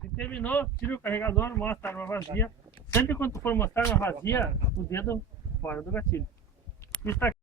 Se terminou, tira o carregador, mostra a arma vazia. Sempre quando tu for mostrar a arma vazia, o dedo fora do gatilho. Isso aqui